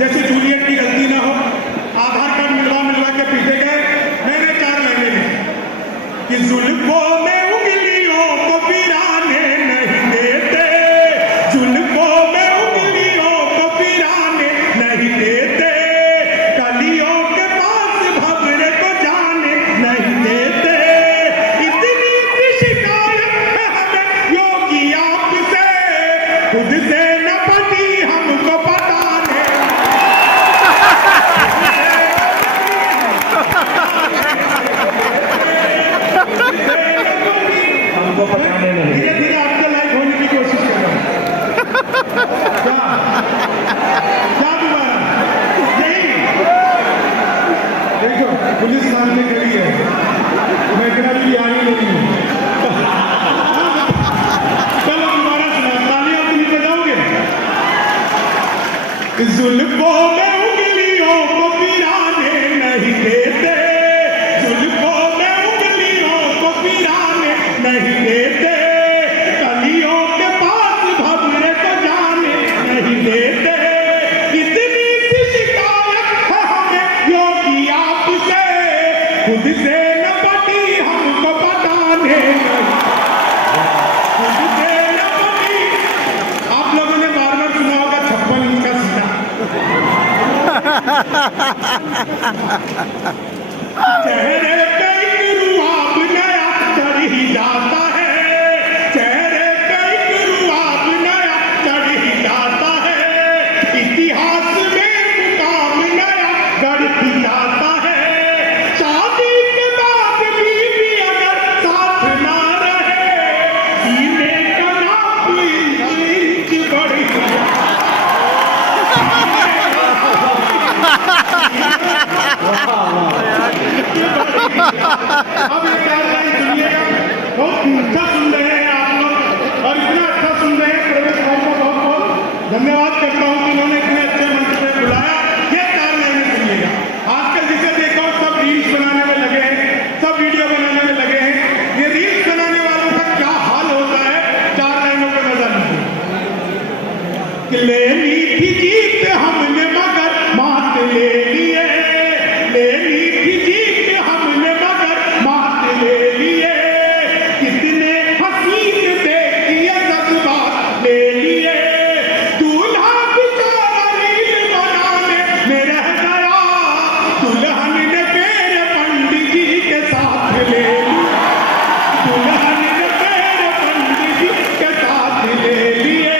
जैसे जूलियट की गलती ना हो, आधार कार्ड मिलवा के पीछे गए, मैंने 4 लाइनें लिखी कि जुल्फों में उंगलियों को पिराने नहीं देते, जुल्फों में उंगलियों को पिराने नहीं देते, कलियों के पास भंवरे को जाने नहीं देते, इतनी सी शिकायत है हमें योगी आपसे, खुद से न पटी हमको पटाने, हमको पटाने नहीं। धीरे धीरे आपके लायक होने की कोशिश कर रहा हूं। क्या दोबारा यही देखो, पुलिस सामने खड़ी है, मैं इतना भी आई नहीं हूँ। चलो दोबारा सुना, तालियां तुम बजाओगे। जुल्फों में उंगलियों को पिराने नहीं देते, जुल्फों में उंगलियों को पिराने नहीं देते, कलियों के पास भंवरे को जाने नहीं देते, इतनी सी शिकायत है हमें योगी आपसे, खुद से न पटी हमको पटाने नहीं, खुद से न पटी। आप लोगों ने बार बार सुना होगा 56 इंच का सीधा। चेहरे पे एक रुआब नया चढ़ ही जाता है, चेहरे पे एक रुआब नया चढ़ ही जाता है, इतिहास में मुकाम नया गढ़ ही जाता है, शादी के बाद बीवी अगर साथ ना रहे, सीने का नाप इंच बढ़ गया। अब ये 4 लाइन सुनिएगा, बहुत अच्छा सुन रहे हैं आप लोग, और इतना अच्छा सुन रहे हैं, प्रवेश भाई को बहुत बहुत धन्यवाद करता हूँ कि उन्होंने इतने अच्छे मंच पे बुलाया। ये 4 लाइनें सुनिएगा। आजकल जिसे देखो सब रील्स बनाने में लगे हैं, सब वीडियो बनाने में लगे हैं। ये रील्स बनाने वालों का क्या हाल होता है, 4 लाइनों पे मजा लीजिए। ले ली थी जीत हमने मगर मात ले लिए, ले ली थी जीत हमने मगर मात ले लिए, कितने हसीन देखिए जज्बात ले लिए, दूल्हा बेचारा रील बनाने में रह गया, दुल्हन ने मेरे पंडित जी के साथ ले लिया, दुल्हन ने मेरे पंडित जी के साथ ले लिए,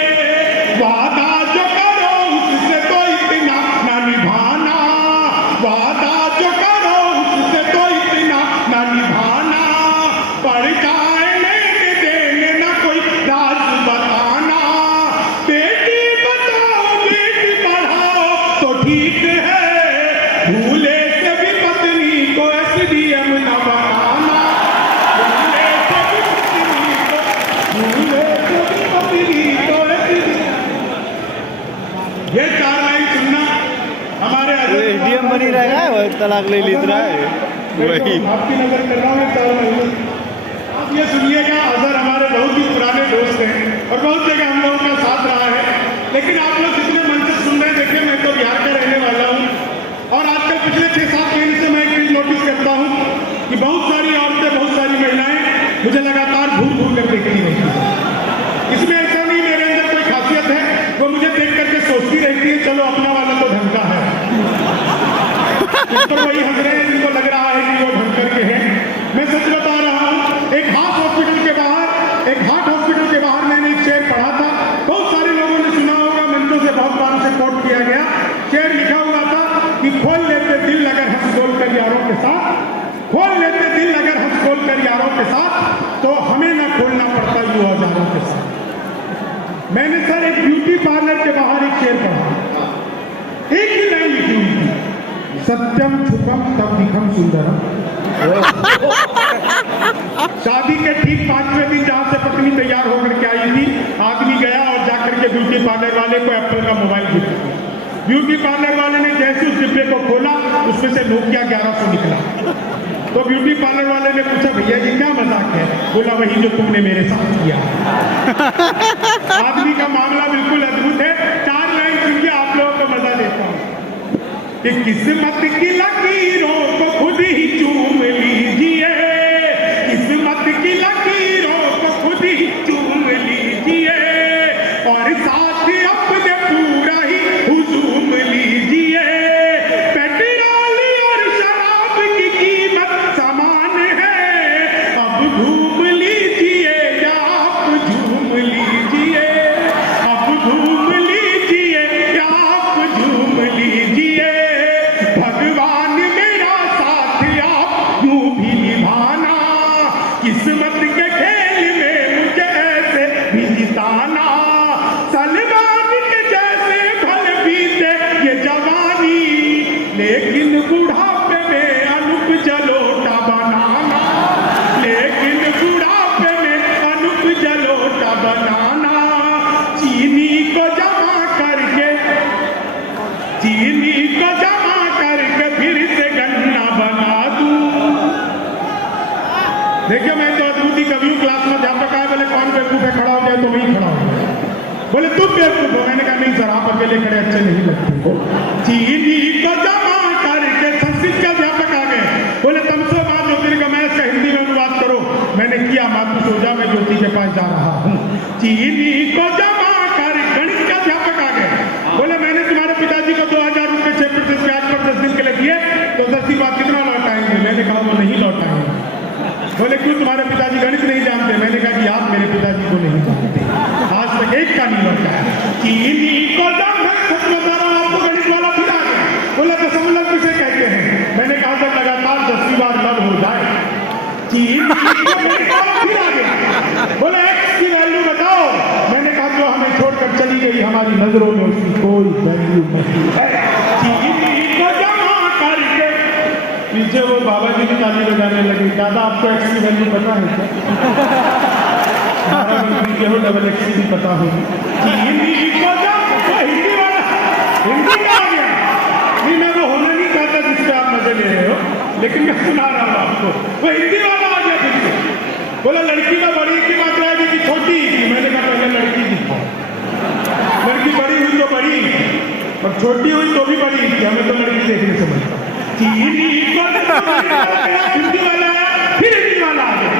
वादा जो करो उससे तो इतना न निभाना, वादा जो करो उससे तो इतना न निभाना, पड़ जाए लेने देने न कोई राज बताना, बेटी बचाओ बेटी पढ़ाओ तो ठीक है, भूले से भी पत्नी को SDM न बनाना, भूले से भी पत्नी को, भूले से भी पत्नी को SDM। ये 4 लाइन सुनना हमारे एटीएम बनी रहेगा, वही तलाक ले ली रहा है वही। आपकी नजर कर रहा हूँ 4 लाइन। आप ये सुनिएगा, अजहर हमारे बहुत ही पुराने दोस्त हैं और बहुत जगह हम लोगों का साथ रहा है, लेकिन आप लोग कितने मन से सुन रहे हैं। देखिए, मैं तो बिहार का रहने वाला हूँ, और आजकल पिछले 6-7 महीने से मैं एक चीज नोटिस करता हूँ कि बहुत सारी औरतें, बहुत सारी महिलाएं मुझे लगातार घूर घूर कर देखती रहती हैं। इसमें ऐसा नहीं मेरे अंदर कोई खासियत है, वो मुझे देख करके सोचती रहती है चलो अपना वाला तो ढंग का है, तो वही हंस रहे हैं जिनको लग रहा है कि वो ढंग करके हैं। मैं सच बता रहा हूँ, एक हार्ट हॉस्पिटल के बाहर मैंने एक शेर पढ़ा था, बहुत सारे लोगों ने सुना होगा, मंचों से बहुत बार से कोट किया गया। शेर लिखा हुआ था कि खोल लेते दिल अगर हंस बोल कर यारों के साथ, खोल लेते दिल अगर हंस बोल कर यारों के साथ, तो हमें ना खोलना पड़ता यूं औजारों के साथ। मैंने सर एक ब्यूटी पार्लर के बाहर एक शेर पढ़ा, एक ही लाइन लिखी हुई थी, सत्यम छुपम तब दिखम सुंदरम। शादी के ठीक 5वें दिन जहां से पत्नी तैयार होकर के आई थी, आदमी गया और जाकर के ब्यूटी पार्लर वाले को एप्पल का मोबाइल गिफ्ट किया। ब्यूटी पार्लर वाले ने जैसे उस डिब्बे को खोला, उसमें से नोकिया 1100 निकला। तो ब्यूटी पार्लर वाले ने पूछा, भैया जी क्या मजाक है? बोला, वही जो तुमने मेरे साथ किया। आदमी का मामला बिल्कुल अद्भुत है। 4 लाइन सुन के आप लोगों को मजा देता हूं। कि किस्मत की लकीरों को खुद ही चूम लीजिए, किस्मत की लकीरों को खुद ही चूम लीजिए और साथ अपने पूरा ही हुजूम लीजिए। पेट्रोल और शराब की कीमत समान है, अब घूम लीजिए या आप झूम लीजिए, अब घूम लीजिए या आप झूम लीजिए। भगवान मेरा साथ आप यूं भी निभाना, किस्मत के खेल में मुझे ऐसे भी जिताना। सलमान के जैसे भल बीते ये जवानी, लेकिन बुढ़ापे में अनूप जलोटा बनाना, लेकिन बुढ़ापे में अनूप जलोटा बनाना। चीनी को जमा करके, चीनी को जमा करके फिर से गन्ना बना दूं। देखिए मैं तो अद्भुती कवि हूं, क्लास में अध्यापक आए, बोले कौन बेवकूफ है, खड़ा हो गया तो वही खड़ा हो गया। बोले तुम बेवकूफ हो, मैंने कहा नहीं सर आप अकेले खड़े अच्छे नहीं लगते हो। चीनी को जमा करके संस्कृत के अध्यापक आ गए, बोले तमसो मां ज्योतिर्गमय का हिंदी में अनुवाद करो। मैंने किया, मातु सोजा मैं ज्योति के पास जा रहा हूँ। चीनी को जमा कर, गणित के अध्यापक आ गए, बोले मैंने तुम्हारे पिताजी को 2000 रुपये 6% ब्याज पर 10 दिन के लिए दिए, तो 10 बात कितना लौटाएंगे? मैंने कहा वो नहीं लौटाएंगे। बोले क्यों, तुम्हारे पिताजी गणित नहीं जानते? मैंने कहा कि आप मेरे पिताजी को नहीं जानते, आज तक एक का नहीं लौटा। चीनी को जब मैं सच बता रहा हूं, आपको गणित वाला फिर आ गया, बोले दशमलव किसे कहते हैं? मैंने कहा जब लगातार 10वीं बार लव हो जाए। चीनी को गणित वाला फिर आ गया, बोले एक्स की वैल्यू बताओ। मैंने कहा जो हमें छोड़कर चली गई, हमारी नजरों में उसकी कोई वैल्यू नहीं है। चीनी को जमा करके, पीछे वो बाबा जी की ताली बजाने लगे, दादा आपको एक्स की वैल्यू पता है क्या? हो डबल एक्स की भी पता होगी। हिंदी को हिंदी वाला, हिंदी का आ गया। नहीं मैं वो होना नहीं चाहता जिससे आप मजे ले रहे हो, लेकिन मैं सुना रहा हूँ आपको। वो हिंदी वाला आ गया फिर से, बोला लड़की का बड़ी की मात्रा है कि छोटी की? मैंने कहा पहले लड़की दिखाओ, लड़की बड़ी हुई तो बड़ी और छोटी हुई तो भी बड़ी थी, हमें तो लड़की देखने से मिलता। हिंदी वाला फिर हिंदी वाला आ गया,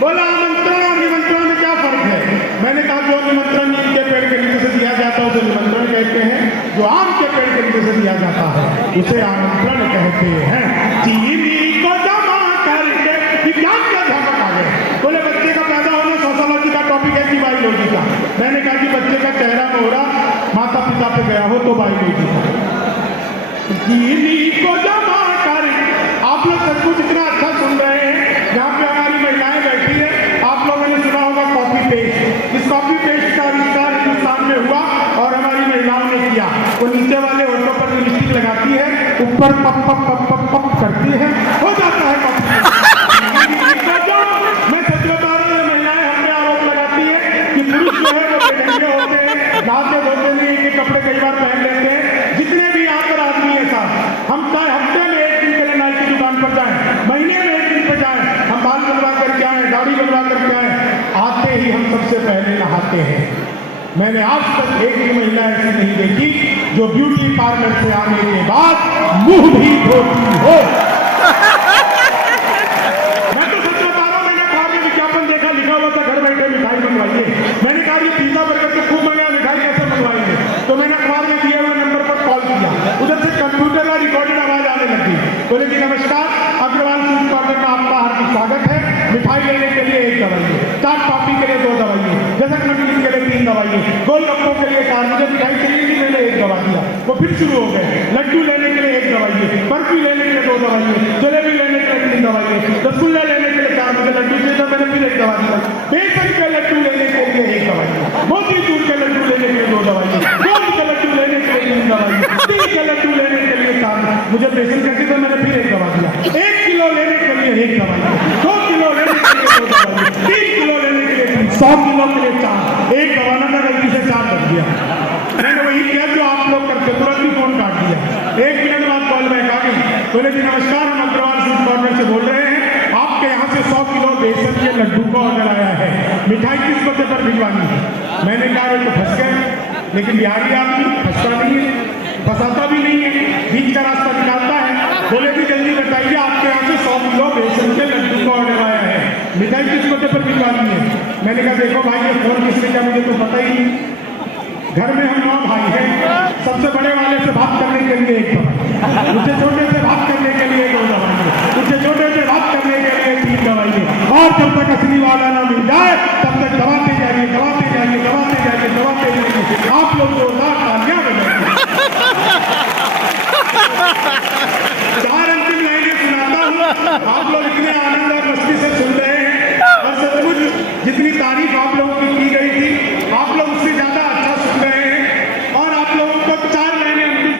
बोला आमंत्रण और निमंत्रण में क्या फर्क है? मैंने कहा जो निमंत्रण नीम के पेड़ के नीचे से दिया जाता है उसे निमंत्रण कहते हैं, जो आम के पेड़ के नीचे से दिया जाता है उसे आमंत्रण कहते हैं। चीनी को जमा करके, विज्ञान के अध्यापक आ गए, बोले बच्चे का पैदा होना सोशोलॉजी का टॉपिक है कि बायोलॉजी का? मैंने कहा कि बच्चे का चेहरा मोहरा माता पिता पे गया हो तो बायोलॉजी का। चीनी को जमा कर, आप लोग सब कुछ इतना अच्छा सुन रहे हैं, जहाँ पे हमारी महिलाएं बैठी है, आप लोगों ने सुना होगा कॉपी पेस्ट। इस कॉपी पेस्ट का आविष्कार हिंदुस्तान में हुआ और हमारी महिलाओं ने किया। वो नीचे वाले होठों पर लिपस्टिक लगाती है, ऊपर पप पप पप पप पप करती है, हो जाता है कॉपी पेस्ट। मैं सच बता रहा हूँ, महिलाएं हमने आरोप लगाती है कि पुरुष जो है वो बेढंगे होते हैं, नहाते धोते नहीं, कि कपड़े कई बार पहन लेते हैं। जितने भी यहाँ पर आदमी है साहब, हम चाहे हफ्ते में एक दिन के लिए नाई की दुकान पर जाएं, महीने में एक दिन पर जाएं, हम बाल बनवा करके आए, दाढ़ी बनवा करके आए, आते ही हम सबसे पहले नहाते हैं। मैंने आज तक एक भी महिला ऐसी नहीं देखी जो ब्यूटी पार्लर से आने के बाद मुंह भी धोती हो। मैं तो सच बता रहा हूं, मैंने अखबार में विज्ञापन देखा, लिखा हुआ था घर बैठे मिठाई मंगवाइए। मैंने कहा ये पिज्जा बर्गर तो खूब मंगाया, मिठाई कैसे मंगवाएंगे? तो मैंने अखबार में दिए हुए नंबर पर कॉल किया, उधर से कंप्यूटर का रिकॉर्डेड आवाज आने लगी, बोले कि नमस्कार, अग्रवाल स्वीट कॉर्नर में आपका हार्दिक स्वागत है। मिठाई लेने के लिए 1 दवाइए, चाट कॉफी के लिए 2 दवाइए, जैसे नमकीन के लिए 3 दवाइए, गोलगप्पों के लिए 4, मुझे मिठाई चाहिए थी, मैंने 1 दवा दिया। वो फिर शुरू हो गए, लड्डू लेने के लिए 1 दवाइए, बर्फी लेने के लिए 2 दवाइए, जलेबी लेने के लिए 3 दवाइए, रसगुल्ला लेने के लिए 4, मुझे लड्डू चाहिए, मैंने फिर 1 दवा दिया। बेसन के लड्डू लेने के लिए 1 दवाइए, मोतीचूर के लड्डू लेने के लिए 2 दवाइए, गोंद के लड्डू लेने के लिए 3 दवाइए, तिल के लड्डू लेने के लिए 4, मुझे बेसन कैसे थे, मैंने फिर 1 दवा दिया। 1 किलो लेने के लिए 1 दवाई, 2 किलो लेने के लिए 2 दवाई, 3 किलो लेने के लिए 3, 100 किलो के लिए 4, 1 दवाना था, गलती से 4 बन गया। मैंने वही किया जो आप लोग करते, तुरंत ही फोन काट दिया। 1 मिनट बाद कॉल बैक आ गई, बोले जी नमस्कार, हम अग्रवाल स्वीट कॉर्नर से बोल रहे हैं, आपके यहाँ से 100 किलो बेसन के लड्डू का ऑर्डर आया है, मिठाई किस पते पर भिजवानी है? मैंने कहा तो फंस गए, लेकिन बिहारी आदमी फंसता नहीं है, फंसाता भी नहीं है, बीच का कहा देखो भाई ये फोन किसने किया मुझे तो पता ही नहीं। घर में हम 9 भाई हैं, सबसे बड़े वाले से बात करने के लिए एक दवाई, उससे छोटे से बात करने के लिए 2 दवाई, उससे छोटे से बात करने के लिए 3 दवाई, और जब तक असली वाला ना मिल जाए तब तक दबाते जाइए